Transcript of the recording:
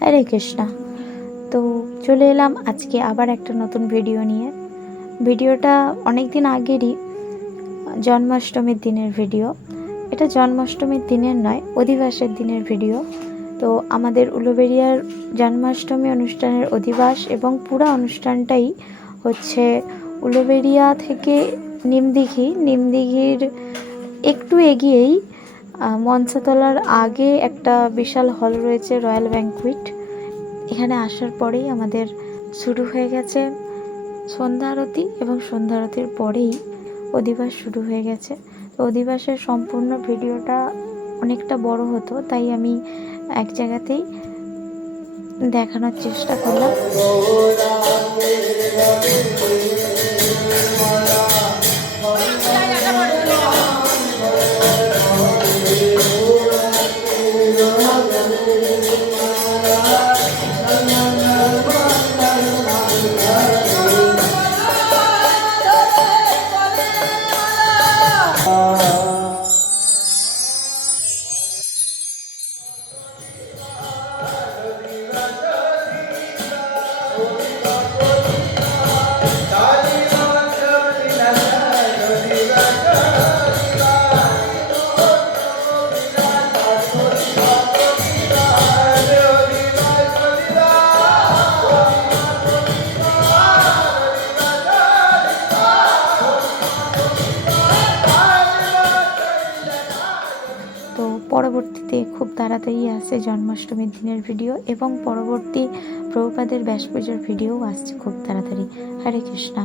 হরে কৃষ্ণা। তো চলে এলাম আজকে আবার একটা নতুন ভিডিও নিয়ে। ভিডিওটা অনেক দিন আগেরই, জন্মাষ্টমীর দিনের ভিডিও। এটা জন্মাষ্টমীর দিনের নয়, অধিবাসের দিনের ভিডিও। তো আমাদের উলুবেড়িয়ার জন্মাষ্টমী অনুষ্ঠানের অধিবাস এবং পুরা অনুষ্ঠানটাই হচ্ছে উলুবেড়িয়া থেকে নিমদিঘির একটু এগিয়েই মনসাতলার আগে একটা বিশাল হল রয়েছে, রয়্যাল ব্যাঙ্কুয়েট। এখানে আসার পরেই আমাদের শুরু হয়ে গেছে সন্ধ্যা আরতি, এবং সন্ধ্যা আরতির পরেই অধিবাস শুরু হয়ে গেছে। তো অধিবাসের সম্পূর্ণ ভিডিওটা অনেকটা বড় হতো, তাই আমি এক জায়গাতেই দেখানোর চেষ্টা করলাম। তো পরবর্তীতে খুব তাড়াতাড়ি আসছে জন্মাষ্টমীর দিনের ভিডিও, এবং পরবর্তী প্রভুপাদের ব্যাস পূজার ভিডিও আসছে খুব তাড়াতাড়ি। হরে কৃষ্ণা।